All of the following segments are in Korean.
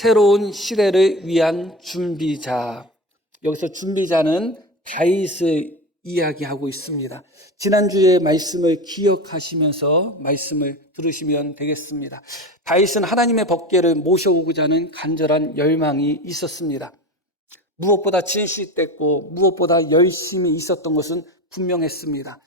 새로운 시대를 위한 준비자. 여기서 준비자는 다윗을 이야기하고 있습니다. 지난주의 말씀을 기억하시면서 말씀을 들으시면 되겠습니다. 다윗은 하나님의 법궤를 모셔오고자 하는 간절한 열망이 있었습니다. 무엇보다 진실됐고 무엇보다 열심히 있었던 것은 분명했습니다.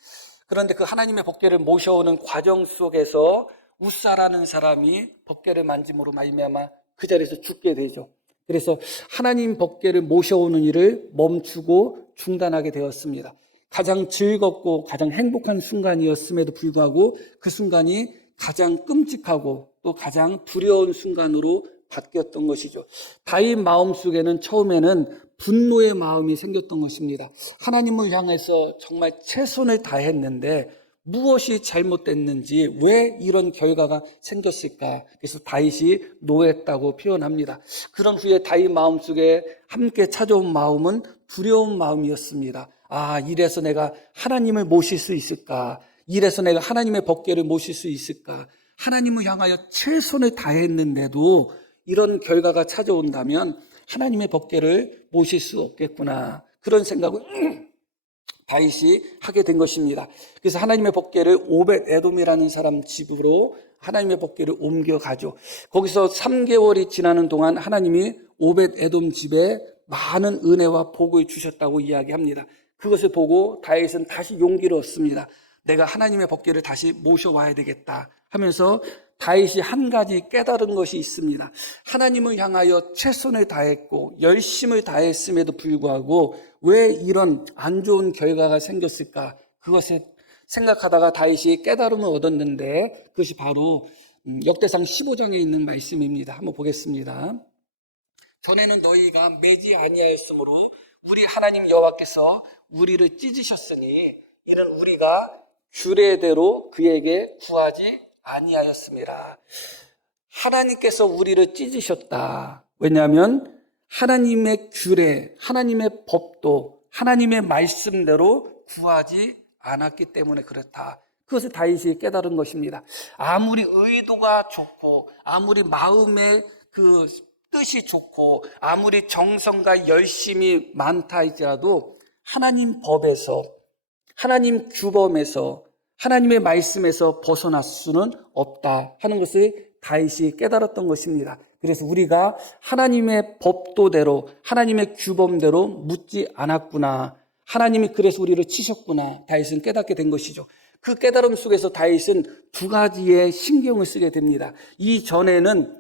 그런데 그 하나님의 법궤를 모셔오는 과정 속에서 우사라는 사람이 법궤를 만짐으로 말미암아 그 자리에서 죽게 되죠. 그래서 하나님 법궤를 모셔오는 일을 멈추고 중단하게 되었습니다. 가장 즐겁고 가장 행복한 순간이었음에도 불구하고 그 순간이 가장 끔찍하고 또 가장 두려운 순간으로 바뀌었던 것이죠. 다윗 마음속에는 처음에는 분노의 마음이 생겼던 것입니다. 하나님을 향해서 정말 최선을 다했는데 무엇이 잘못됐는지 왜 이런 결과가 생겼을까? 그래서 다윗이 노했다고 표현합니다. 그런 후에 다윗 마음속에 함께 찾아온 마음은 두려운 마음이었습니다. 이래서 내가 하나님을 모실 수 있을까? 이래서 내가 하나님의 법궤를 모실 수 있을까? 하나님을 향하여 최선을 다했는데도 이런 결과가 찾아온다면 하나님의 법궤를 모실 수 없겠구나. 그런 생각을 다윗이 하게 된 것입니다. 그래서 하나님의 법궤를 오벳 에돔이라는 사람 집으로 하나님의 법궤를 옮겨가죠. 거기서 3개월이 지나는 동안 하나님이 오벳 에돔 집에 많은 은혜와 복을 주셨다고 이야기합니다. 그것을 보고 다윗은 다시 용기를 얻습니다. 내가 하나님의 법궤를 다시 모셔와야 되겠다 하면서 다윗이 한 가지 깨달은 것이 있습니다. 하나님을 향하여 최선을 다했고 열심을 다했음에도 불구하고 왜 이런 안 좋은 결과가 생겼을까? 그것을 생각하다가 다윗이 깨달음을 얻었는데 그것이 바로 역대상 15장에 있는 말씀입니다. 한번 보겠습니다. 전에는 너희가 매지 아니하였으므로 우리 하나님 여호와께서 우리를 찢으셨으니 이는 우리가 규례대로 그에게 구하지 아니하였습니다. 하나님께서 우리를 찢으셨다. 왜냐하면 하나님의 규례, 하나님의 법도 하나님의 말씀대로 구하지 않았기 때문에 그렇다. 그것을 다윗이 깨달은 것입니다. 아무리 의도가 좋고 아무리 마음의 그 뜻이 좋고 아무리 정성과 열심이 많다 할지라도 하나님 법에서 하나님 규범에서 하나님의 말씀에서 벗어날 수는 없다 하는 것을 다윗이 깨달았던 것입니다. 그래서 우리가 하나님의 법도대로 하나님의 규범대로 묻지 않았구나. 하나님이 그래서 우리를 치셨구나. 다윗은 깨닫게 된 것이죠. 그 깨달음 속에서 다윗은 두 가지의 신경을 쓰게 됩니다. 이전에는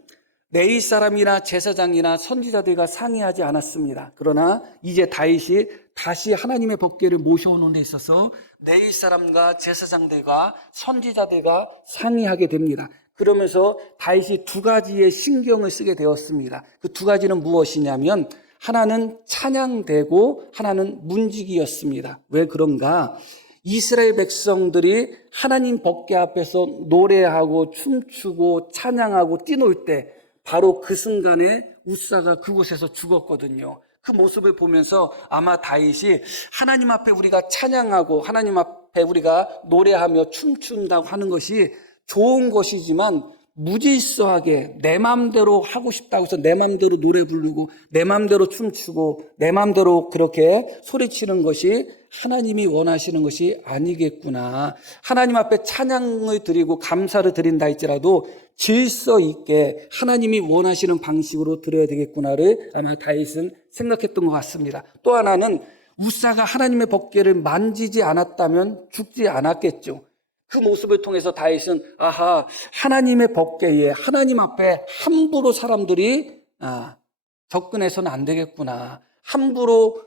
레위 사람이나 제사장이나 선지자들과 상의하지 않았습니다. 그러나 이제 다윗이 다시 하나님의 법궤를 모셔오는 데 있어서 레위 사람과 제사장들과 선지자들과 상의하게 됩니다. 그러면서 다윗이 두 가지의 신경을 쓰게 되었습니다. 그 두 가지는 무엇이냐면 하나는 찬양되고 하나는 문지기였습니다. 왜 그런가? 이스라엘 백성들이 하나님 법궤 앞에서 노래하고 춤추고 찬양하고 뛰놀 때 바로 그 순간에 우사가 그곳에서 죽었거든요. 그 모습을 보면서 아마 다윗이 하나님 앞에 우리가 찬양하고 하나님 앞에 우리가 노래하며 춤춘다고 하는 것이 좋은 것이지만 무질서하게 내 마음대로 하고 싶다고 해서 내 마음대로 노래 부르고 내 마음대로 춤추고 내 마음대로 그렇게 소리치는 것이 하나님이 원하시는 것이 아니겠구나. 하나님 앞에 찬양을 드리고 감사를 드린다 할지라도 질서 있게 하나님이 원하시는 방식으로 드려야 되겠구나를 아마 다윗은 생각했던 것 같습니다. 또 하나는 우사가 하나님의 법궤를 만지지 않았다면 죽지 않았겠죠. 그 모습을 통해서 다윗은 하나님의 법궤에 하나님 앞에 함부로 사람들이 접근해서는 안 되겠구나. 함부로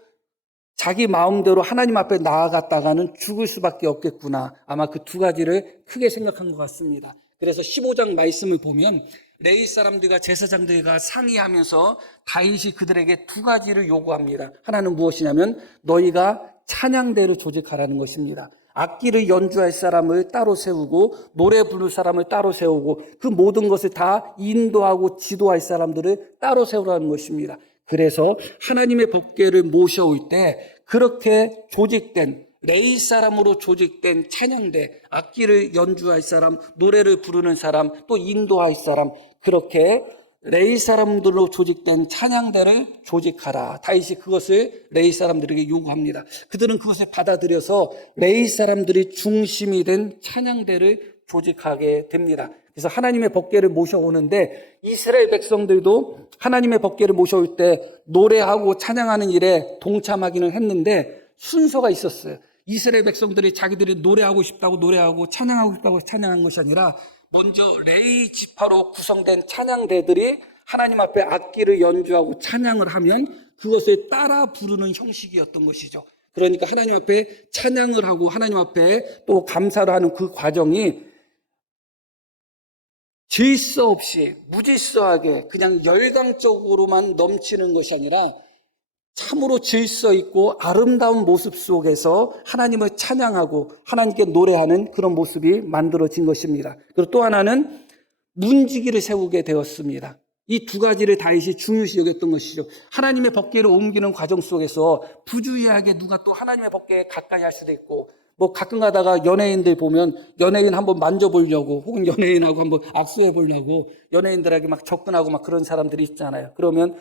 자기 마음대로 하나님 앞에 나아갔다가는 죽을 수밖에 없겠구나. 아마 그 두 가지를 크게 생각한 것 같습니다. 그래서 15장 말씀을 보면 레위 사람들과 제사장들과 상의하면서 다윗이 그들에게 두 가지를 요구합니다. 하나는 무엇이냐면 너희가 찬양대를 조직하라는 것입니다. 악기를 연주할 사람을 따로 세우고 노래 부를 사람을 따로 세우고 그 모든 것을 다 인도하고 지도할 사람들을 따로 세우라는 것입니다. 그래서 하나님의 법궤를 모셔올 때 그렇게 조직된 레위 사람으로 조직된 찬양대, 악기를 연주할 사람, 노래를 부르는 사람, 또 인도할 사람, 그렇게 레위 사람들로 조직된 찬양대를 조직하라. 다윗이 그것을 레위 사람들에게 요구합니다. 그들은 그것을 받아들여서 레위 사람들이 중심이 된 찬양대를 조직하게 됩니다. 그래서 하나님의 법궤를 모셔오는데 이스라엘 백성들도 하나님의 법궤를 모셔올 때 노래하고 찬양하는 일에 동참하기는 했는데 순서가 있었어요. 이스라엘 백성들이 자기들이 노래하고 싶다고 노래하고 찬양하고 싶다고 찬양한 것이 아니라 먼저 레위 지파로 구성된 찬양대들이 하나님 앞에 악기를 연주하고 찬양을 하면 그것을 따라 부르는 형식이었던 것이죠. 그러니까 하나님 앞에 찬양을 하고 하나님 앞에 또 감사를 하는 그 과정이 질서 없이 무질서하게 그냥 열광적으로만 넘치는 것이 아니라 참으로 질서 있고 아름다운 모습 속에서 하나님을 찬양하고 하나님께 노래하는 그런 모습이 만들어진 것입니다. 그리고 또 하나는 문지기를 세우게 되었습니다. 이 두 가지를 다윗이 중요시 여겼던 것이죠. 하나님의 법궤를 옮기는 과정 속에서 부주의하게 누가 또 하나님의 법궤에 가까이 할 수도 있고 뭐 가끔 가다가 연예인들 보면 연예인 한번 만져보려고 혹은 연예인하고 한번 악수해 보려고 연예인들에게 막 접근하고 막 그런 사람들이 있잖아요. 그러면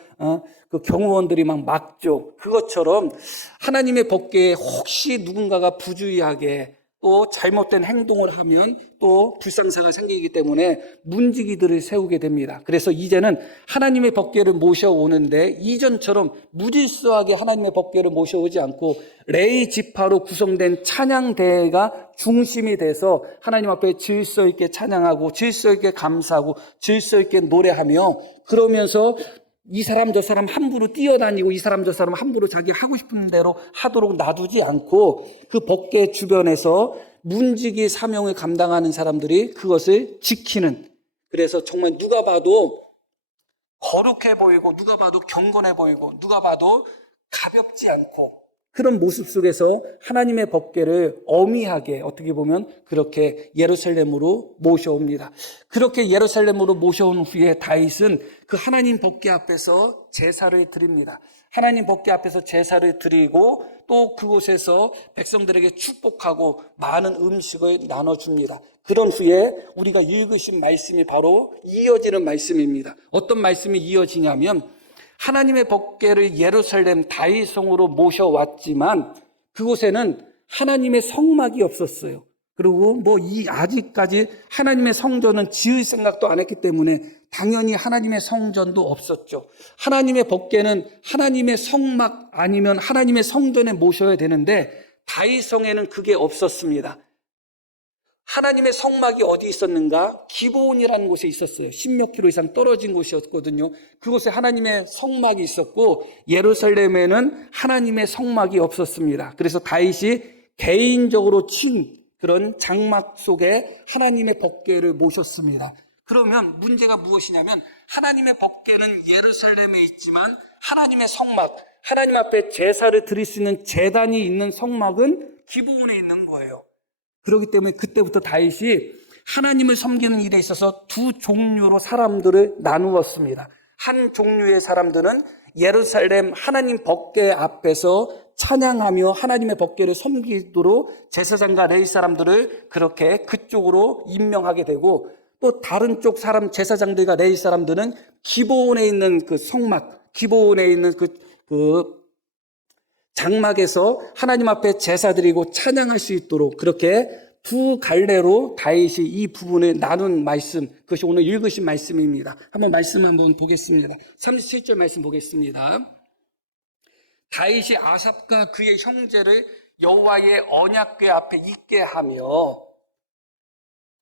그 경호원들이 막 막죠. 그것처럼 하나님의 법궤에 혹시 누군가가 부주의하게 또 잘못된 행동을 하면 또 불상사가 생기기 때문에 문지기들을 세우게 됩니다. 그래서 이제는 하나님의 법궤를 모셔오는데 이전처럼 무질서하게 하나님의 법궤를 모셔오지 않고 레위 지파로 구성된 찬양대회가 중심이 돼서 하나님 앞에 질서 있게 찬양하고 질서 있게 감사하고 질서 있게 노래하며 그러면서 이 사람 저 사람 함부로 뛰어다니고 이 사람 저 사람 함부로 자기 하고 싶은 대로 하도록 놔두지 않고 그 법궤 주변에서 문지기 사명을 감당하는 사람들이 그것을 지키는, 그래서 정말 누가 봐도 거룩해 보이고 누가 봐도 경건해 보이고 누가 봐도 가볍지 않고 그런 모습 속에서 하나님의 법궤를 어미하게 어떻게 보면 그렇게 예루살렘으로 모셔옵니다. 그렇게 예루살렘으로 모셔온 후에 다윗은 그 하나님 법궤 앞에서 제사를 드립니다. 하나님 법궤 앞에서 제사를 드리고 또 그곳에서 백성들에게 축복하고 많은 음식을 나눠줍니다. 그런 후에 우리가 읽으신 말씀이 바로 이어지는 말씀입니다. 어떤 말씀이 이어지냐면 하나님의 법궤를 예루살렘 다윗성으로 모셔왔지만 그곳에는 하나님의 성막이 없었어요. 그리고 아직까지 하나님의 성전은 지을 생각도 안 했기 때문에 당연히 하나님의 성전도 없었죠. 하나님의 법궤는 하나님의 성막 아니면 하나님의 성전에 모셔야 되는데 다윗성에는 그게 없었습니다. 하나님의 성막이 어디 있었는가? 기브온이라는 곳에 있었어요. 10몇 킬로 이상 떨어진 곳이었거든요. 그곳에 하나님의 성막이 있었고 예루살렘에는 하나님의 성막이 없었습니다. 그래서 다윗이 개인적으로 친 그런 장막 속에 하나님의 법궤를 모셨습니다. 그러면 문제가 무엇이냐면 하나님의 법궤는 예루살렘에 있지만 하나님의 성막, 하나님 앞에 제사를 드릴 수 있는 제단이 있는 성막은 기브온에 있는 거예요. 그렇기 때문에 그때부터 다윗이 하나님을 섬기는 일에 있어서 두 종류로 사람들을 나누었습니다. 한 종류의 사람들은 예루살렘 하나님 법궤 앞에서 찬양하며 하나님의 법궤를 섬기도록 제사장과 레위 사람들을 그렇게 그쪽으로 임명하게 되고 또 다른 쪽 사람 제사장들과 레위 사람들은 기브온에 있는 그 성막, 기브온에 있는 그 장막에서 하나님 앞에 제사 드리고 찬양할 수 있도록 그렇게 두 갈래로 다윗이 이 부분을 나눈 말씀, 그것이 오늘 읽으신 말씀입니다. 말씀 한번 보겠습니다. 37절 말씀 보겠습니다. 다윗이 아삽과 그의 형제를 여호와의 언약궤 앞에 있게 하며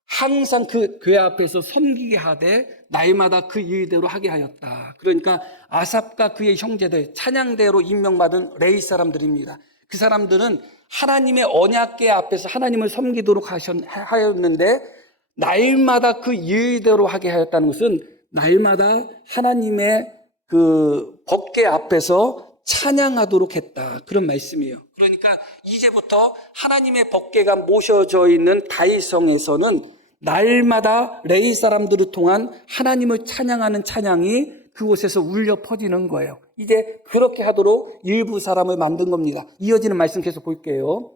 항상 그 궤 앞에서 섬기게 하되 날마다 그 일대로 하게 하였다. 그러니까 아삽과 그의 형제들, 찬양대로 임명받은 레위 사람들입니다. 그 사람들은 하나님의 언약궤 앞에서 하나님을 섬기도록 하였는데 날마다 그 일대로 하게 하였다는 것은 날마다 하나님의 그 법궤 앞에서 찬양하도록 했다. 그런 말씀이에요. 그러니까 이제부터 하나님의 법궤가 모셔져 있는 다윗성에서는 날마다 레위 사람들을 통한 하나님을 찬양하는 찬양이 그곳에서 울려 퍼지는 거예요. 이제 그렇게 하도록 일부 사람을 만든 겁니다. 이어지는 말씀 계속 볼게요.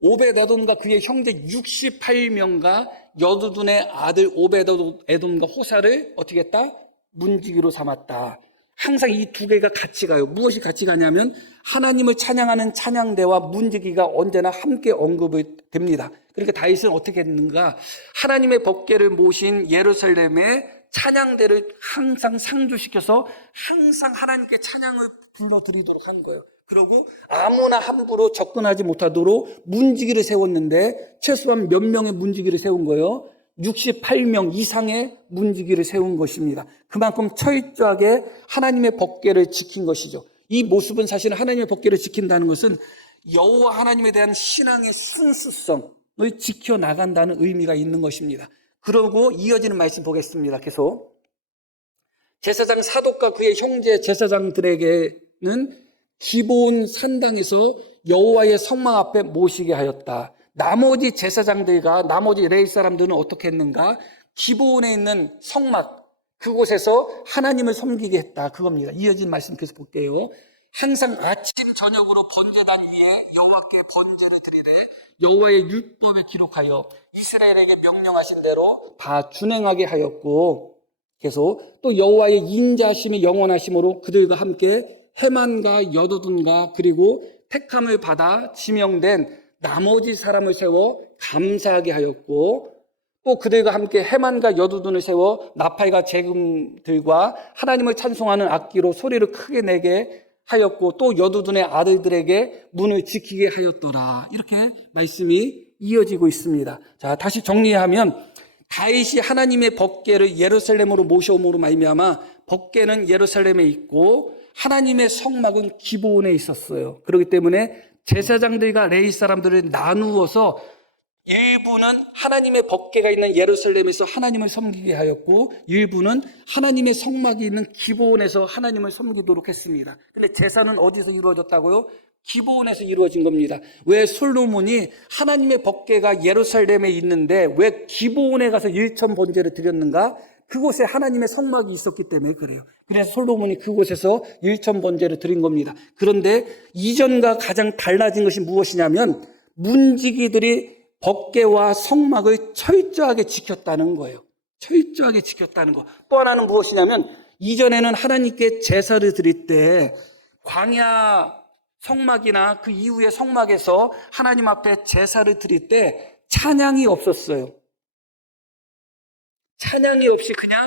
오벳에돔과 그의 형제 68명과 여두둔의 아들 오벳에돔과 호사를 어떻게 했다? 문지기로 삼았다. 항상 이 두 개가 같이 가요. 무엇이 같이 가냐면 하나님을 찬양하는 찬양대와 문지기가 언제나 함께 언급이 됩니다. 그러니까 다윗은 어떻게 했는가? 하나님의 법궤를 모신 예루살렘에 찬양대를 항상 상주시켜서 항상 하나님께 찬양을 불러드리도록 한 거예요. 그리고 아무나 함부로 접근하지 못하도록 문지기를 세웠는데 최소한 몇 명의 문지기를 세운 거예요? 68명 이상의 문지기를 세운 것입니다. 그만큼 철저하게 하나님의 법궤를 지킨 것이죠. 이 모습은 사실은 하나님의 법궤를 지킨다는 것은 여호와 하나님에 대한 신앙의 순수성을 지켜나간다는 의미가 있는 것입니다. 그러고 이어지는 말씀 보겠습니다. 계속 제사장 사독과 그의 형제 제사장들에게는 기브온 산당에서 여호와의 성막 앞에 모시게 하였다. 나머지 제사장들과 나머지 레위 사람들은 어떻게 했는가? 기브온에 있는 성막 그곳에서 하나님을 섬기게 했다. 그겁니다. 이어진 말씀 계속 볼게요. 항상 아침 저녁으로 번제단 위에 여호와께 번제를 드리되 여호와의 율법에 기록하여 이스라엘에게 명령하신 대로 다 준행하게 하였고, 계속 또 여호와의 인자하심이 영원하심으로 그들과 함께 헤만과 여두둔과 그리고 택함을 받아 지명된 나머지 사람을 세워 감사하게 하였고, 또 그들과 함께 헤만과 여두둔을 세워 나팔과 재금들과 하나님을 찬송하는 악기로 소리를 크게 내게 하였고, 또 여두둔의 아들들에게 문을 지키게 하였더라. 이렇게 말씀이 이어지고 있습니다. 자, 다시 정리하면 다윗이 하나님의 법궤를 예루살렘으로 모셔옴으로 말미암아 법궤는 예루살렘에 있고 하나님의 성막은 기브온에 있었어요. 그렇기 때문에 제사장들과 레위 사람들을 나누어서 일부는 하나님의 법궤가 있는 예루살렘에서 하나님을 섬기게 하였고 일부는 하나님의 성막이 있는 기브온에서 하나님을 섬기도록 했습니다. 근데 제사는 어디서 이루어졌다고요? 기브온에서 이루어진 겁니다. 왜 솔로몬이 하나님의 법궤가 예루살렘에 있는데 왜 기브온에 가서 일천 번제를 드렸는가? 그곳에 하나님의 성막이 있었기 때문에 그래요. 그래서 솔로몬이 그곳에서 일천 번제를 드린 겁니다. 그런데 이전과 가장 달라진 것이 무엇이냐면 문지기들이 법궤와 성막을 철저하게 지켰다는 거예요. 철저하게 지켰다는 거. 또 하나는 무엇이냐면 이전에는 하나님께 제사를 드릴 때 광야 성막이나 그 이후의 성막에서 하나님 앞에 제사를 드릴 때 찬양이 없었어요. 찬양이 없이 그냥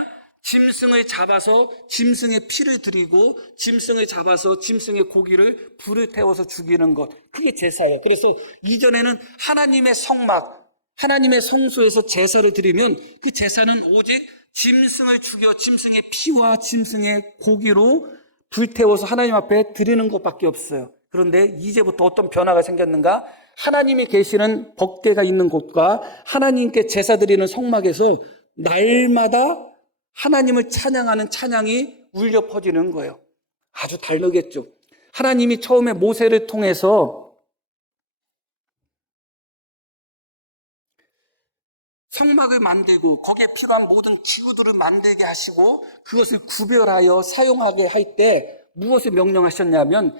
짐승을 잡아서 짐승의 피를 드리고 짐승을 잡아서 짐승의 고기를 불을 태워서 죽이는 것, 그게 제사예요. 그래서 이전에는 하나님의 성막, 하나님의 성소에서 제사를 드리면 그 제사는 오직 짐승을 죽여 짐승의 피와 짐승의 고기로 불태워서 하나님 앞에 드리는 것밖에 없어요. 그런데 이제부터 어떤 변화가 생겼는가? 하나님이 계시는 법궤가 있는 곳과 하나님께 제사 드리는 성막에서 날마다 하나님을 찬양하는 찬양이 울려 퍼지는 거예요. 아주 다르겠죠. 하나님이 처음에 모세를 통해서 성막을 만들고 거기에 필요한 모든 기구들을 만들게 하시고 그것을 구별하여 사용하게 할 때 무엇을 명령하셨냐면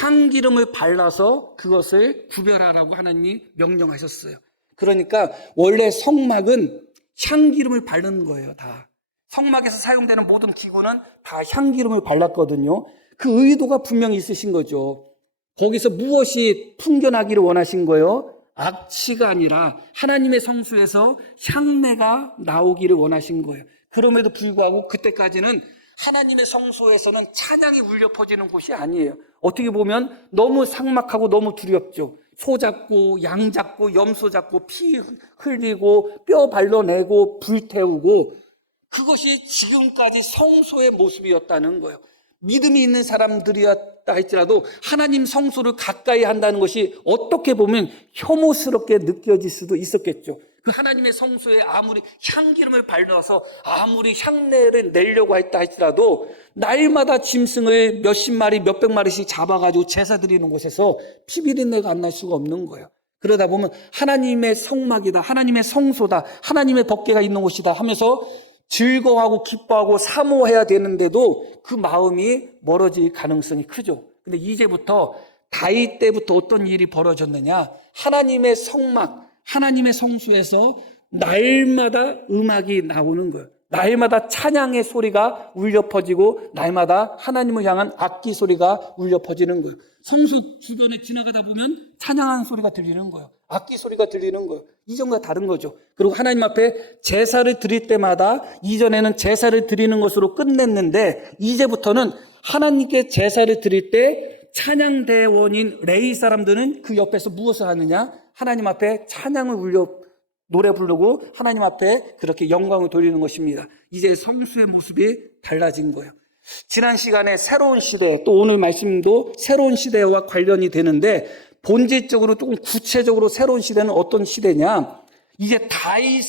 향기름을 발라서 그것을 구별하라고 하나님이 명령하셨어요. 그러니까 원래 성막은 향기름을 바르는 거예요. 다 성막에서 사용되는 모든 기구는 다 향기름을 발랐거든요. 그 의도가 분명히 있으신 거죠. 거기서 무엇이 풍겨나기를 원하신 거예요? 악취가 아니라 하나님의 성수에서 향내가 나오기를 원하신 거예요. 그럼에도 불구하고 그때까지는 하나님의 성소에서는 찬양이 울려 퍼지는 곳이 아니에요. 어떻게 보면 너무 삭막하고 너무 두렵죠. 소 잡고 양 잡고 염소 잡고 피 흘리고 뼈 발라내고 불태우고, 그것이 지금까지 성소의 모습이었다는 거예요. 믿음이 있는 사람들이었다 할지라도 하나님 성소를 가까이 한다는 것이 어떻게 보면 혐오스럽게 느껴질 수도 있었겠죠. 그 하나님의 성소에 아무리 향기름을 발라서 아무리 향내를 내려고 했다 할지라도 날마다 짐승을 몇십 마리 몇백 마리씩 잡아가지고 제사 드리는 곳에서 피비린내가 안 날 수가 없는 거예요. 그러다 보면 하나님의 성막이다, 하나님의 성소다, 하나님의 법궤가 있는 곳이다 하면서 즐거워하고 기뻐하고 사모해야 되는데도 그 마음이 멀어질 가능성이 크죠. 근데 이제부터 다윗 때부터 어떤 일이 벌어졌느냐? 하나님의 성막, 하나님의 성소에서 날마다 음악이 나오는 거예요. 날마다 찬양의 소리가 울려 퍼지고 날마다 하나님을 향한 악기 소리가 울려 퍼지는 거예요. 성소 주변에 지나가다 보면 찬양하는 소리가 들리는 거예요. 악기 소리가 들리는 거예요. 이전과 다른 거죠. 그리고 하나님 앞에 제사를 드릴 때마다 이전에는 제사를 드리는 것으로 끝냈는데 이제부터는 하나님께 제사를 드릴 때 찬양대원인 레위 사람들은 그 옆에서 무엇을 하느냐? 하나님 앞에 찬양을 울려 노래 부르고 하나님 앞에 그렇게 영광을 돌리는 것입니다. 이제 성수의 모습이 달라진 거예요. 지난 시간에 새로운 시대, 또 오늘 말씀도 새로운 시대와 관련이 되는데 본질적으로 조금 구체적으로 새로운 시대는 어떤 시대냐? 이제 다윗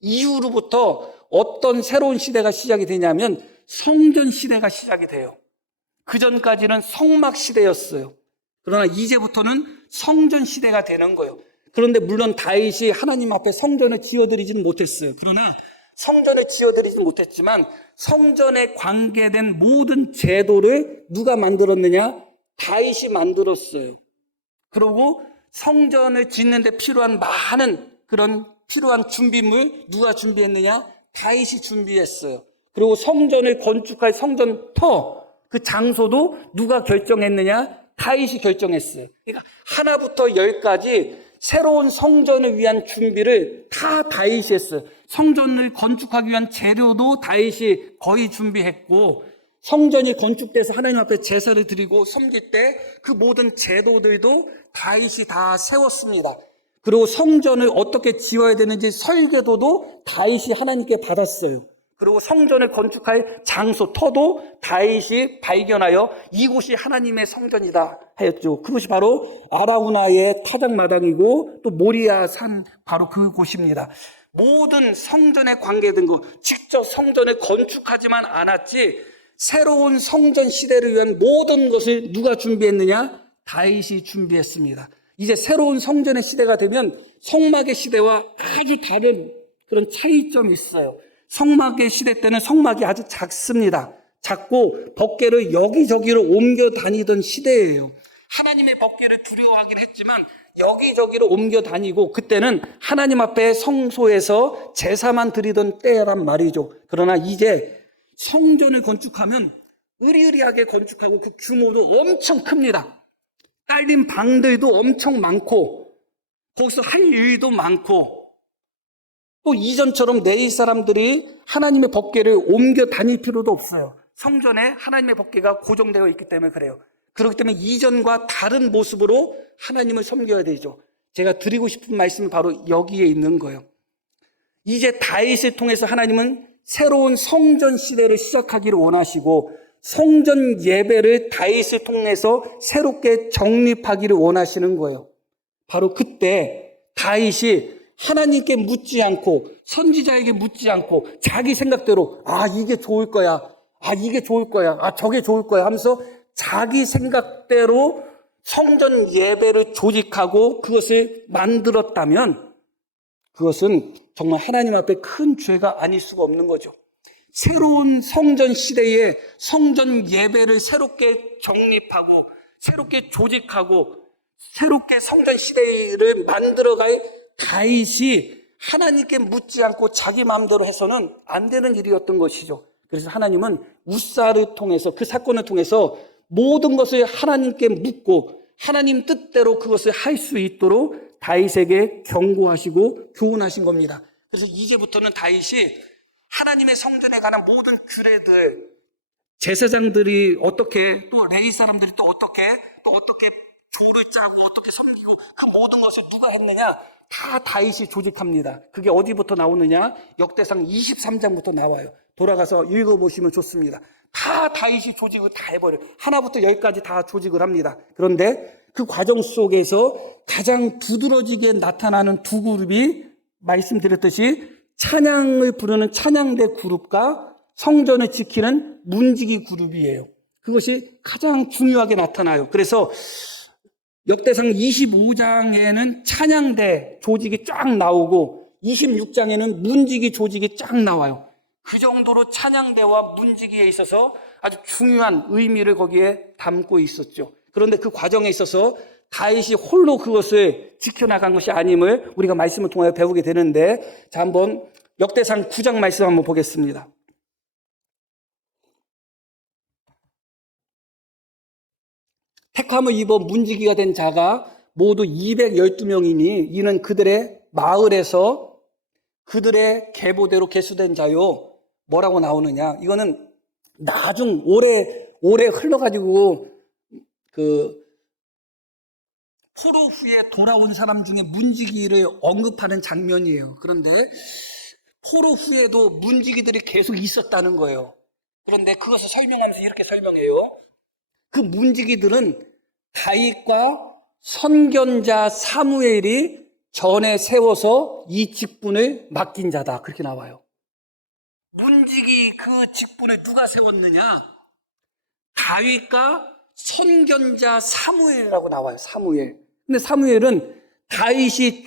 이후로부터 어떤 새로운 시대가 시작이 되냐면 성전 시대가 시작이 돼요. 그전까지는 성막 시대였어요. 그러나 이제부터는 성전 시대가 되는 거예요. 그런데 물론 다윗이 하나님 앞에 성전을 지어드리지는 못했어요. 그러나 성전을 지어드리지는 못했지만 성전에 관계된 모든 제도를 누가 만들었느냐? 다윗이 만들었어요. 그리고 성전을 짓는 데 필요한 많은 그런 필요한 준비물 누가 준비했느냐? 다윗이 준비했어요. 그리고 성전을 건축할 성전터 그 장소도 누가 결정했느냐? 다윗이 결정했어요. 그러니까 하나부터 열까지 새로운 성전을 위한 준비를 다 다윗이 했어요. 성전을 건축하기 위한 재료도 다윗이 거의 준비했고 성전이 건축돼서 하나님 앞에 제사를 드리고 섬길 때 그 모든 제도들도 다윗이 다 세웠습니다. 그리고 성전을 어떻게 지어야 되는지 설계도도 다윗이 하나님께 받았어요. 그리고 성전을 건축할 장소, 터도 다윗이 발견하여 이곳이 하나님의 성전이다 하였죠. 그것이 바로 아라우나의 타작마당이고 또 모리아 산 바로 그곳입니다. 모든 성전에 관계된 것, 직접 성전을 건축하지만 않았지 새로운 성전 시대를 위한 모든 것을 누가 준비했느냐? 다윗이 준비했습니다. 이제 새로운 성전의 시대가 되면 성막의 시대와 아주 다른 그런 차이점이 있어요. 성막의 시대 때는 성막이 아주 작습니다. 작고 법궤를 여기저기로 옮겨 다니던 시대예요. 하나님의 법궤를 두려워하긴 했지만 여기저기로 옮겨 다니고 그때는 하나님 앞에 성소에서 제사만 드리던 때란 말이죠. 그러나 이제 성전을 건축하면 으리으리하게 건축하고 그 규모도 엄청 큽니다. 딸린 방들도 엄청 많고 거기서 할 일도 많고 또 이전처럼 레위 사람들이 하나님의 법궤를 옮겨 다닐 필요도 없어요. 성전에 하나님의 법궤가 고정되어 있기 때문에 그래요. 그렇기 때문에 이전과 다른 모습으로 하나님을 섬겨야 되죠. 제가 드리고 싶은 말씀은 바로 여기에 있는 거예요. 이제 다윗을 통해서 하나님은 새로운 성전 시대를 시작하기를 원하시고 성전 예배를 다윗을 통해서 새롭게 정립하기를 원하시는 거예요. 바로 그때 다윗이 하나님께 묻지 않고 선지자에게 묻지 않고 자기 생각대로 이게 좋을 거야. 이게 좋을 거야. 저게 좋을 거야 하면서 자기 생각대로 성전 예배를 조직하고 그것을 만들었다면 그것은 정말 하나님 앞에 큰 죄가 아닐 수가 없는 거죠. 새로운 성전 시대에 성전 예배를 새롭게 정립하고 새롭게 조직하고 새롭게 성전 시대를 만들어갈 다윗이 하나님께 묻지 않고 자기 마음대로 해서는 안 되는 일이었던 것이죠. 그래서 하나님은 우사를 통해서 그 사건을 통해서 모든 것을 하나님께 묻고 하나님 뜻대로 그것을 할 수 있도록 다윗에게 경고하시고 교훈하신 겁니다. 그래서 이제부터는 다윗이 하나님의 성전에 관한 모든 규례들, 제사장들이 어떻게 또 레위 사람들이 또 어떻게 조를 짜고 어떻게 섬기고 그 모든 것을 누가 했느냐? 다 다윗이 조직합니다. 그게 어디부터 나오느냐? 역대상 23장부터 나와요. 돌아가서 읽어보시면 좋습니다. 다 다윗이 조직을 다 해버려요. 하나부터 열까지 다 조직을 합니다. 그런데 그 과정 속에서 가장 두드러지게 나타나는 두 그룹이 말씀드렸듯이 찬양을 부르는 찬양대 그룹과 성전을 지키는 문지기 그룹이에요. 그것이 가장 중요하게 나타나요. 그래서 역대상 25장에는 찬양대 조직이 쫙 나오고 26장에는 문지기 조직이 쫙 나와요. 그 정도로 찬양대와 문지기에 있어서 아주 중요한 의미를 거기에 담고 있었죠. 그런데 그 과정에 있어서 다윗이 홀로 그것을 지켜나간 것이 아님을 우리가 말씀을 통하여 배우게 되는데, 자, 한번 역대상 9장 말씀 한번 보겠습니다. 택함을 입어 문지기가 된 자가 모두 212명이니 이는 그들의 마을에서 그들의 계보대로 계수된 자요. 뭐라고 나오느냐? 이거는 나중 오래 흘러가지고 그 포로 후에 돌아온 사람 중에 문지기를 언급하는 장면이에요. 그런데 포로 후에도 문지기들이 계속 있었다는 거예요. 그런데 그것을 설명하면서 이렇게 설명해요. 그 문지기들은 다윗과 선견자 사무엘이 전에 세워서 이 직분을 맡긴 자다. 그렇게 나와요. 문지기 그 직분을 누가 세웠느냐? 다윗과 선견자 사무엘이라고 나와요. 사무엘. 근데 사무엘은 다윗이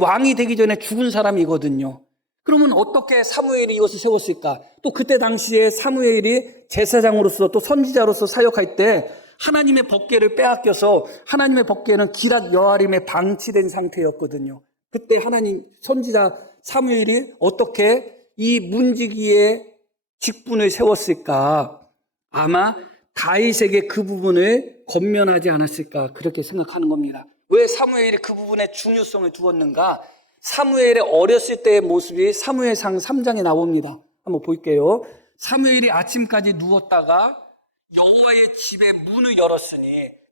왕이 되기 전에 죽은 사람이거든요. 그러면 어떻게 사무엘이 이것을 세웠을까? 또 그때 당시에 사무엘이 제사장으로서 또 선지자로서 사역할 때 하나님의 법궤를 빼앗겨서 하나님의 법궤는 기랏 여아림에 방치된 상태였거든요. 그때 하나님 선지자 사무엘이 어떻게 이 문지기의 직분을 세웠을까? 아마 다윗에게 그 부분을 권면하지 않았을까? 그렇게 생각하는 겁니다. 왜 사무엘이 그 부분에 중요성을 두었는가? 사무엘의 어렸을 때의 모습이 사무엘상 3장에 나옵니다. 한번 볼게요. 사무엘이 아침까지 누웠다가 여호와의 집의 문을 열었으니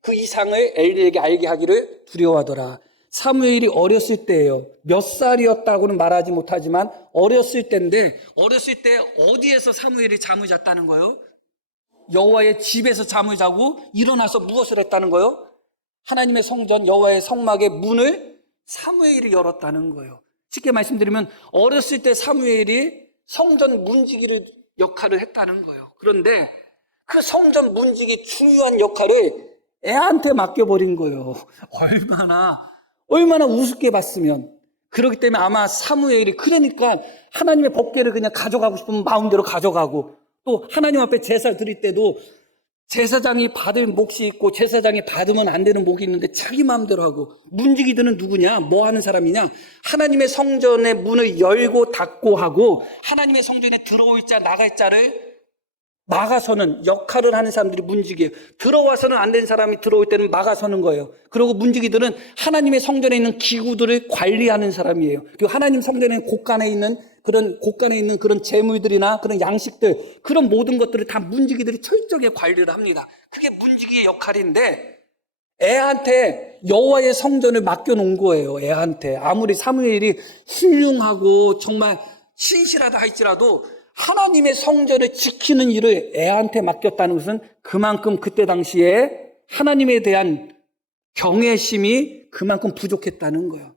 그 이상을 엘리에게 알게 하기를 두려워하더라. 사무엘이 어렸을 때예요. 몇 살이었다고는 말하지 못하지만 어렸을 때인데, 어렸을 때 어디에서 사무엘이 잠을 잤다는 거예요? 여호와의 집에서 잠을 자고 일어나서 무엇을 했다는 거예요? 하나님의 성전 여호와의 성막의 문을 사무엘이 열었다는 거예요. 쉽게 말씀드리면 어렸을 때 사무엘이 성전 문지기를 역할을 했다는 거예요. 그런데 그 성전 문지기 중요한 역할을 애한테 맡겨버린 거예요. 얼마나 우습게 봤으면. 그렇기 때문에 아마 사무엘이, 그러니까 하나님의 법궤를 그냥 가져가고 싶으면 마음대로 가져가고, 또 하나님 앞에 제사 드릴 때도 제사장이 받을 몫이 있고 제사장이 받으면 안 되는 몫이 있는데 자기 마음대로 하고. 문지기들은 누구냐? 뭐 하는 사람이냐? 하나님의 성전의 문을 열고 닫고 하고 하나님의 성전에 들어올 자 나갈 자를 막아서는 역할을 하는 사람들이 문지기예요. 들어와서는 안 된 사람이 들어올 때는 막아서는 거예요. 그리고 문지기들은 하나님의 성전에 있는 기구들을 관리하는 사람이에요. 그리고 하나님 성전에 곳간에 있는 그런 재물들이나 그런 양식들, 그런 모든 것들을 다 문지기들이 철저하게 관리를 합니다. 그게 문지기의 역할인데 애한테 여호와의 성전을 맡겨놓은 거예요. 애한테. 아무리 사무엘이 훌륭하고 정말 신실하다 할지라도 하나님의 성전을 지키는 일을 애한테 맡겼다는 것은 그만큼 그때 당시에 하나님에 대한 경외심이 그만큼 부족했다는 거예요.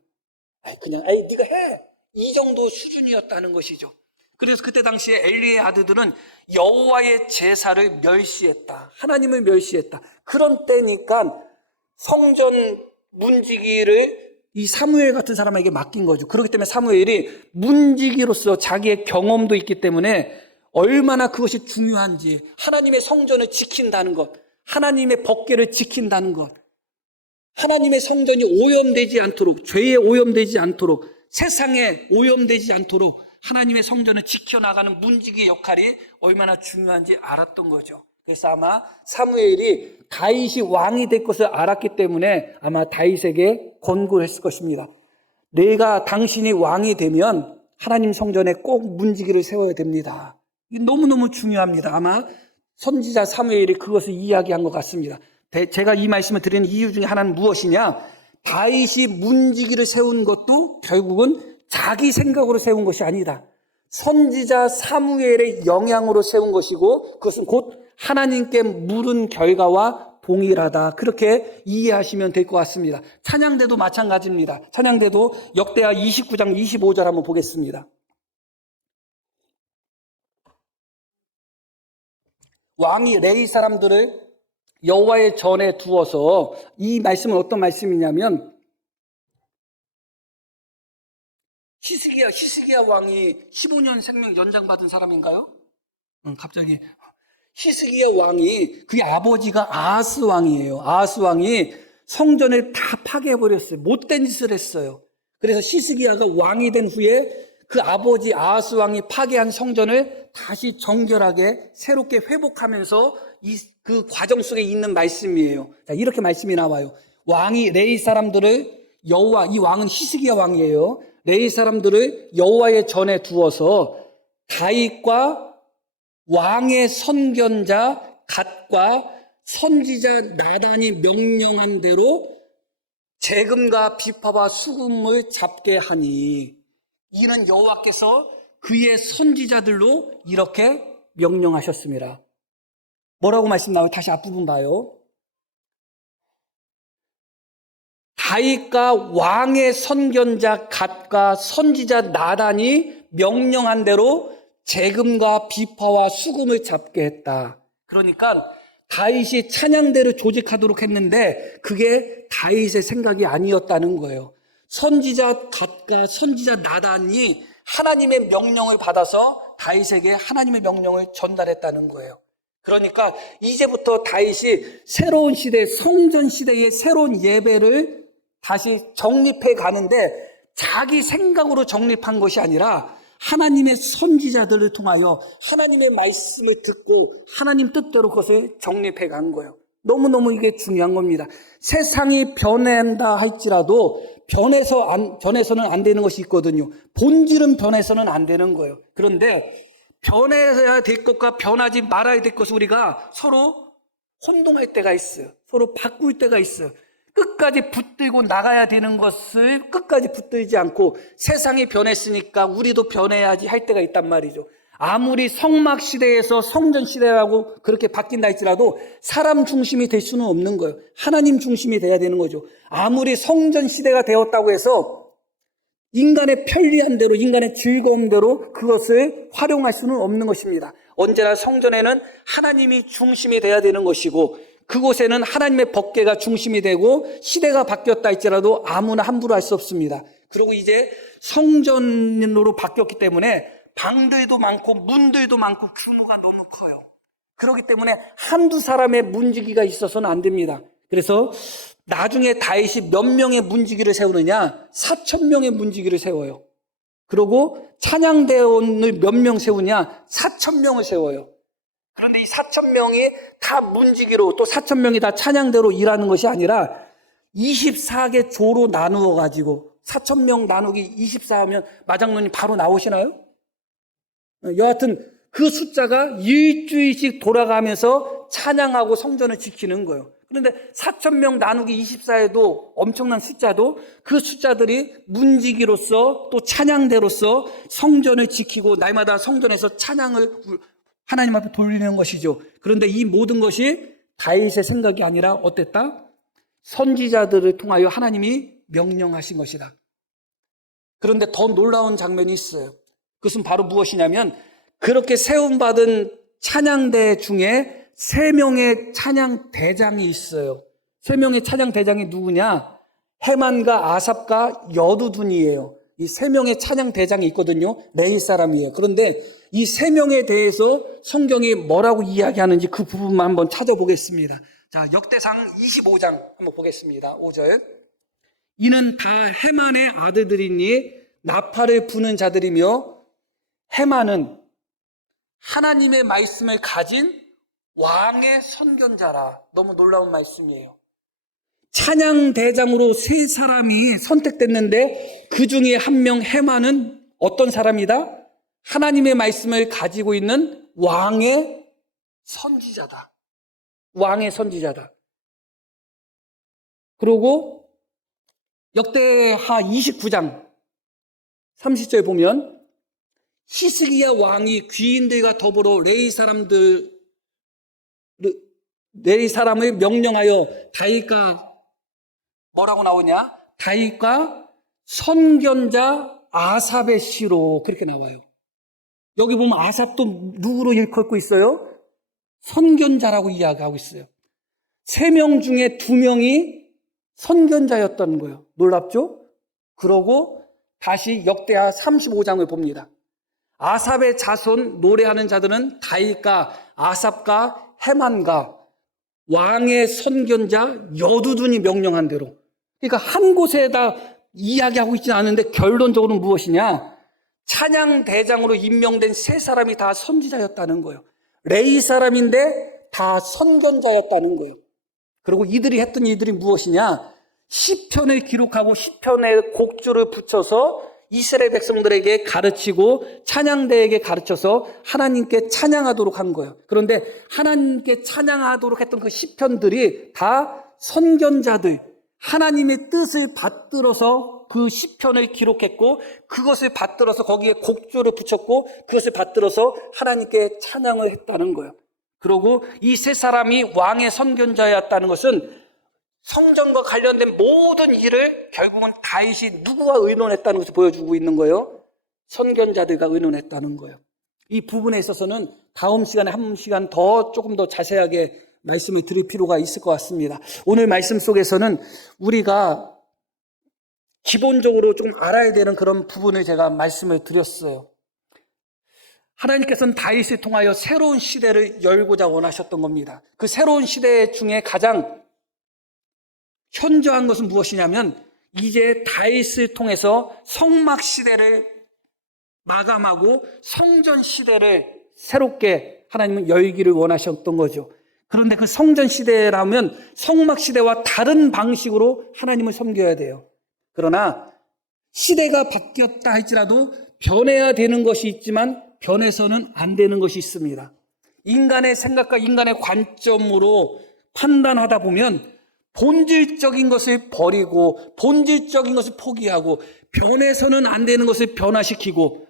네가 해. 이 정도 수준이었다는 것이죠. 그래서 그때 당시에 엘리의 아들들은 여호와의 제사를 멸시했다. 하나님을 멸시했다. 그런 때니까 성전 문지기를 이 사무엘 같은 사람에게 맡긴 거죠. 그렇기 때문에 사무엘이 문지기로서 자기의 경험도 있기 때문에 얼마나 그것이 중요한지, 하나님의 성전을 지킨다는 것, 하나님의 법궤를 지킨다는 것, 하나님의 성전이 오염되지 않도록, 죄에 오염되지 않도록, 세상에 오염되지 않도록 하나님의 성전을 지켜나가는 문지기의 역할이 얼마나 중요한지 알았던 거죠. 그래서 아마 사무엘이 다윗이 왕이 될 것을 알았기 때문에 아마 다윗에게 권고를 했을 것입니다. 내가 당신이 왕이 되면 하나님 성전에 꼭 문지기를 세워야 됩니다. 이게 너무너무 중요합니다. 아마 선지자 사무엘이 그것을 이야기한 것 같습니다. 제가 이 말씀을 드리는 이유 중에 하나는 무엇이냐? 다윗이 문지기를 세운 것도 결국은 자기 생각으로 세운 것이 아니다. 선지자 사무엘의 영향으로 세운 것이고 그것은 곧 하나님께 물은 결과와 동일하다. 그렇게 이해하시면 될 것 같습니다. 찬양대도 마찬가지입니다. 찬양대도 역대하 29장 25절 한번 보겠습니다. 왕이 레위 사람들을 여호와의 전에 두어서, 이 말씀은 어떤 말씀이냐면 히스기야 왕이 15년 생명 연장받은 사람인가요? 갑자기 히스기야 왕이, 그의 아버지가 아하스 왕이에요. 아하스 왕이 성전을 다 파괴해버렸어요. 못된 짓을 했어요. 그래서 히스기야가 왕이 된 후에 그 아버지 아하스 왕이 파괴한 성전을 다시 정결하게 새롭게 회복하면서 그 과정 속에 있는 말씀이에요. 자, 이렇게 말씀이 나와요. 왕이 레위 사람들을 이 왕은 히스기야 왕이에요. 레위 사람들을 여호와의 전에 두어서 다윗과 왕의 선견자 갓과 선지자 나단이 명령한 대로 재금과 비파와 수금을 잡게 하니 이는 여호와께서 그의 선지자들로 이렇게 명령하셨습니다. 뭐라고 말씀 나와요? 다시 앞부분 봐요. 다윗과 왕의 선견자 갓과 선지자 나단이 명령한 대로 재금과 비파와 수금을 잡게 했다. 그러니까 다윗이 찬양대를 조직하도록 했는데 그게 다윗의 생각이 아니었다는 거예요. 선지자 갓과 선지자 나단이 하나님의 명령을 받아서 다윗에게 하나님의 명령을 전달했다는 거예요. 그러니까 이제부터 다윗이 새로운 시대, 성전 시대의 새로운 예배를 다시 정립해 가는데 자기 생각으로 정립한 것이 아니라 하나님의 선지자들을 통하여 하나님의 말씀을 듣고 하나님 뜻대로 그것을 정립해 간 거예요. 너무너무 이게 중요한 겁니다. 세상이 변한다 할지라도 변해서는 안 되는 것이 있거든요. 본질은 변해서는 안 되는 거예요. 그런데 변해야 될 것과 변하지 말아야 될 것을 우리가 서로 혼동할 때가 있어요. 서로 바꿀 때가 있어요. 끝까지 붙들고 나가야 되는 것을 끝까지 붙들지 않고 세상이 변했으니까 우리도 변해야지 할 때가 있단 말이죠. 아무리 성막 시대에서 성전 시대라고 그렇게 바뀐다 할지라도 사람 중심이 될 수는 없는 거예요. 하나님 중심이 돼야 되는 거죠. 아무리 성전 시대가 되었다고 해서 인간의 편리한 대로, 인간의 즐거움대로 그것을 활용할 수는 없는 것입니다. 언제나 성전에는 하나님이 중심이 돼야 되는 것이고 그곳에는 하나님의 법궤가 중심이 되고 시대가 바뀌었다 할지라도 아무나 함부로 할 수 없습니다. 그리고 이제 성전으로 바뀌었기 때문에 방들도 많고 문들도 많고 규모가 너무 커요. 그렇기 때문에 한두 사람의 문지기가 있어서는 안 됩니다. 그래서 나중에 다윗이 몇 명의 문지기를 세우느냐? 4,000명의 문지기를 세워요. 그리고 찬양대원을 몇 명 세우냐? 4,000명을 세워요. 그런데 이 4,000명이 다 문지기로 또 4,000명이 다 찬양대로 일하는 것이 아니라 24개 조로 나누어 가지고 4,000명 나누기 24하면 마장로님 바로 나오시나요? 여하튼 그 숫자가 일주일씩 돌아가면서 찬양하고 성전을 지키는 거예요. 그런데 4,000명 나누기 24에도 엄청난 숫자도 그 숫자들이 문지기로서 또 찬양대로서 성전을 지키고 날마다 성전에서 찬양을 하나님 앞에 돌리는 것이죠. 그런데 이 모든 것이 다윗의 생각이 아니라 어땠다? 선지자들을 통하여 하나님이 명령하신 것이다. 그런데 더 놀라운 장면이 있어요. 그것은 바로 무엇이냐면 그렇게 세움받은 찬양대 중에 3명의 찬양대장이 있어요. 3명의 찬양대장이 누구냐? 헤만과 아삽과 여두둔이에요. 이 3명의 찬양대장이 있거든요. 레위 사람이에요. 그런데 이 3명에 대해서 성경이 뭐라고 이야기하는지 그 부분만 한번 찾아보겠습니다. 자, 역대상 25장 한번 보겠습니다. 5절. 이는 다 헤만의 아들들이니 나팔을 부는 자들이며 헤만은 하나님의 말씀을 가진 왕의 선견자라. 너무 놀라운 말씀이에요. 찬양대장으로 3사람이 선택됐는데 그 중에 한 명 헤만은 어떤 사람이다? 하나님의 말씀을 가지고 있는 왕의 선지자다. 왕의 선지자다. 그리고 역대하 29장 30절 보면 히스기야 왕이 귀인들과 더불어 레위 사람을 명령하여 다윗과 뭐라고 나오냐? 다윗과 선견자 아삽의 시로 그렇게 나와요. 여기 보면 아삽도 누구로 일컫고 있어요? 선견자라고 이야기하고 있어요. 3명 중에 2명이 선견자였던 거예요. 놀랍죠? 그러고 다시 역대하 35장을 봅니다. 아삽의 자손 노래하는 자들은 다윗과 아삽과 헤만과 왕의 선견자 여두둔이 명령한 대로, 그러니까 한 곳에다 이야기하고 있지는 않은데 결론적으로는 무엇이냐? 찬양 대장으로 임명된 세 사람이 다 선지자였다는 거예요. 레위 사람인데 다 선견자였다는 거예요. 그리고 이들이 했던 일들이 무엇이냐? 시편을 기록하고 시편에 곡조를 붙여서 이스라엘 백성들에게 가르치고 찬양대에게 가르쳐서 하나님께 찬양하도록 한 거예요. 그런데 하나님께 찬양하도록 했던 그 시편들이 다 선견자들, 하나님의 뜻을 받들어서 그 시편을 기록했고, 그것을 받들어서 거기에 곡조를 붙였고, 그것을 받들어서 하나님께 찬양을 했다는 거예요. 그리고 이 세 사람이 왕의 선견자였다는 것은 성전과 관련된 모든 일을 결국은 다윗이 누구와 의논했다는 것을 보여주고 있는 거예요. 선견자들과 의논했다는 거예요. 이 부분에 있어서는 다음 시간에 한 시간 더 조금 더 자세하게 말씀을 드릴 필요가 있을 것 같습니다. 오늘 말씀 속에서는 우리가 기본적으로 좀 알아야 되는 그런 부분을 제가 말씀을 드렸어요. 하나님께서는 다윗을 통하여 새로운 시대를 열고자 원하셨던 겁니다. 그 새로운 시대 중에 가장 현저한 것은 무엇이냐면, 이제 다윗을 통해서 성막 시대를 마감하고 성전 시대를 새롭게 하나님은 열기를 원하셨던 거죠. 그런데 그 성전 시대라면 성막 시대와 다른 방식으로 하나님을 섬겨야 돼요. 그러나 시대가 바뀌었다 할지라도 변해야 되는 것이 있지만 변해서는 안 되는 것이 있습니다. 인간의 생각과 인간의 관점으로 판단하다 보면 본질적인 것을 버리고 본질적인 것을 포기하고 변해서는 안 되는 것을 변화시키고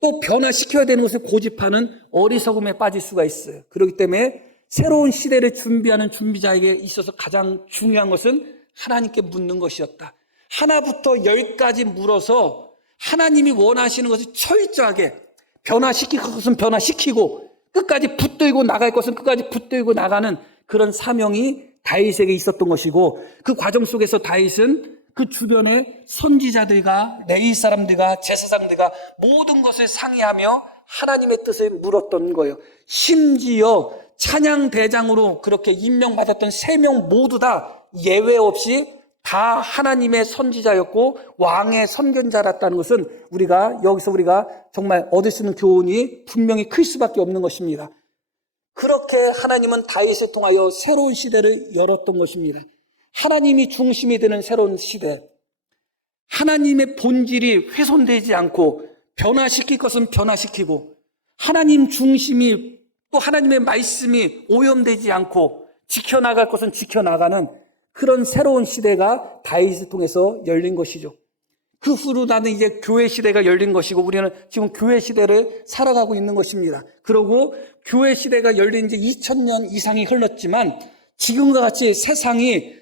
또 변화시켜야 되는 것을 고집하는 어리석음에 빠질 수가 있어요. 그렇기 때문에 새로운 시대를 준비하는 준비자에게 있어서 가장 중요한 것은 하나님께 묻는 것이었다. 하나부터 열까지 물어서 하나님이 원하시는 것을 철저하게 변화시킬 것은 변화시키고 끝까지 붙들고 나갈 것은 끝까지 붙들고 나가는 그런 사명이 다윗에게 있었던 것이고, 그 과정 속에서 다윗은 그 주변의 선지자들과 레위 사람들과 제사장들과 모든 것을 상의하며 하나님의 뜻을 물었던 거예요. 심지어 찬양 대장으로 그렇게 임명받았던 3명 모두 다 예외 없이 다 하나님의 선지자였고 왕의 선견자였다는 것은 여기서 우리가 정말 얻을 수 있는 교훈이 분명히 클 수밖에 없는 것입니다. 그렇게 하나님은 다윗을 통하여 새로운 시대를 열었던 것입니다. 하나님이 중심이 되는 새로운 시대, 하나님의 본질이 훼손되지 않고 변화시킬 것은 변화시키고 하나님 중심이 또 하나님의 말씀이 오염되지 않고 지켜나갈 것은 지켜나가는 그런 새로운 시대가 다윗을 통해서 열린 것이죠. 그 후로 나는 이제 교회 시대가 열린 것이고 우리는 지금 교회 시대를 살아가고 있는 것입니다. 그리고 교회 시대가 열린 지 2000년 이상이 흘렀지만 지금과 같이 세상이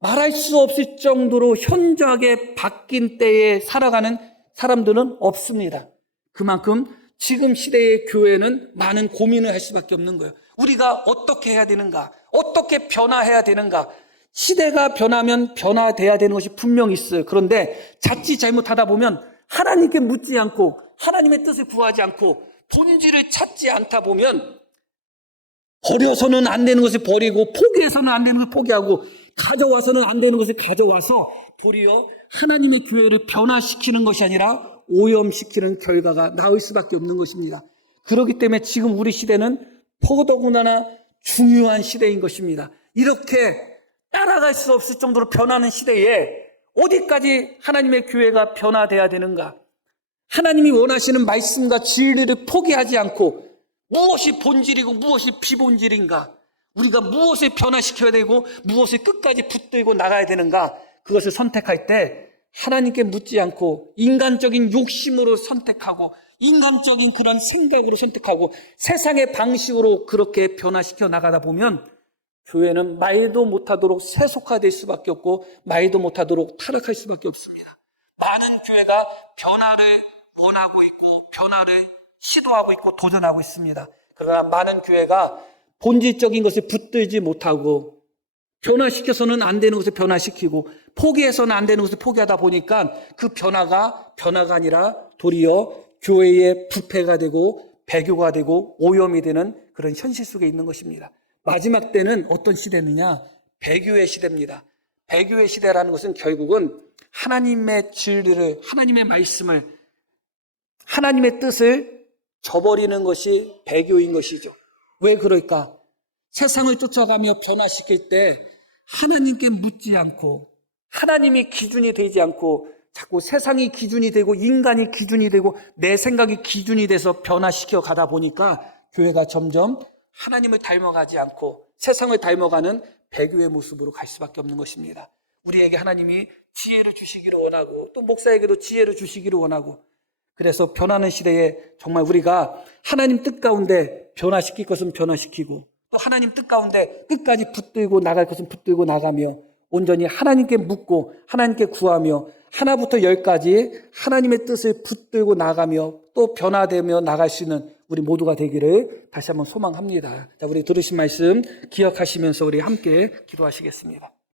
말할 수 없을 정도로 현저하게 바뀐 때에 살아가는 사람들은 없습니다. 그만큼 지금 시대의 교회는 많은 고민을 할 수밖에 없는 거예요. 우리가 어떻게 해야 되는가? 어떻게 변화해야 되는가? 시대가 변하면 변화돼야 되는 것이 분명히 있어요. 그런데 자칫 잘못하다 보면 하나님께 묻지 않고 하나님의 뜻을 구하지 않고 본질을 찾지 않다 보면 버려서는 안 되는 것을 버리고 포기해서는 안 되는 것을 포기하고 가져와서는 안 되는 것을 가져와서 도리어 하나님의 교회를 변화시키는 것이 아니라 오염시키는 결과가 나올 수밖에 없는 것입니다. 그렇기 때문에 지금 우리 시대는 더더구나 중요한 시대인 것입니다. 이렇게 따라갈 수 없을 정도로 변하는 시대에 어디까지 하나님의 교회가 변화돼야 되는가? 하나님이 원하시는 말씀과 진리를 포기하지 않고 무엇이 본질이고 무엇이 비본질인가? 우리가 무엇을 변화시켜야 되고 무엇을 끝까지 붙들고 나가야 되는가? 그것을 선택할 때 하나님께 묻지 않고 인간적인 욕심으로 선택하고 인간적인 그런 생각으로 선택하고 세상의 방식으로 그렇게 변화시켜 나가다 보면 교회는 말도 못하도록 세속화될 수밖에 없고 말도 못하도록 타락할 수밖에 없습니다. 많은 교회가 변화를 원하고 있고 변화를 시도하고 있고 도전하고 있습니다. 그러나 많은 교회가 본질적인 것을 붙들지 못하고 변화시켜서는 안 되는 것을 변화시키고 포기해서는 안 되는 것을 포기하다 보니까 그 변화가 아니라 도리어 교회의 부패가 되고 배교가 되고 오염이 되는 그런 현실 속에 있는 것입니다. 마지막 때는 어떤 시대느냐? 배교의 시대입니다. 배교의 시대라는 것은 결국은 하나님의 진리를, 하나님의 말씀을, 하나님의 뜻을 저버리는 것이 배교인 것이죠. 왜 그럴까? 세상을 쫓아가며 변화시킬 때 하나님께 묻지 않고 하나님이 기준이 되지 않고 자꾸 세상이 기준이 되고 인간이 기준이 되고 내 생각이 기준이 돼서 변화시켜 가다 보니까 교회가 점점 하나님을 닮아가지 않고 세상을 닮아가는 배교의 모습으로 갈 수밖에 없는 것입니다. 우리에게 하나님이 지혜를 주시기를 원하고 또 목사에게도 지혜를 주시기를 원하고 그래서 변하는 시대에 정말 우리가 하나님 뜻 가운데 변화시킬 것은 변화시키고 또 하나님 뜻 가운데 끝까지 붙들고 나갈 것은 붙들고 나가며 온전히 하나님께 묻고 하나님께 구하며 하나부터 열까지 하나님의 뜻을 붙들고 나가며 또 변화되며 나갈 수 있는 우리 모두가 되기를 다시 한번 소망합니다. 자, 우리 들으신 말씀 기억하시면서 우리 함께 기도하시겠습니다.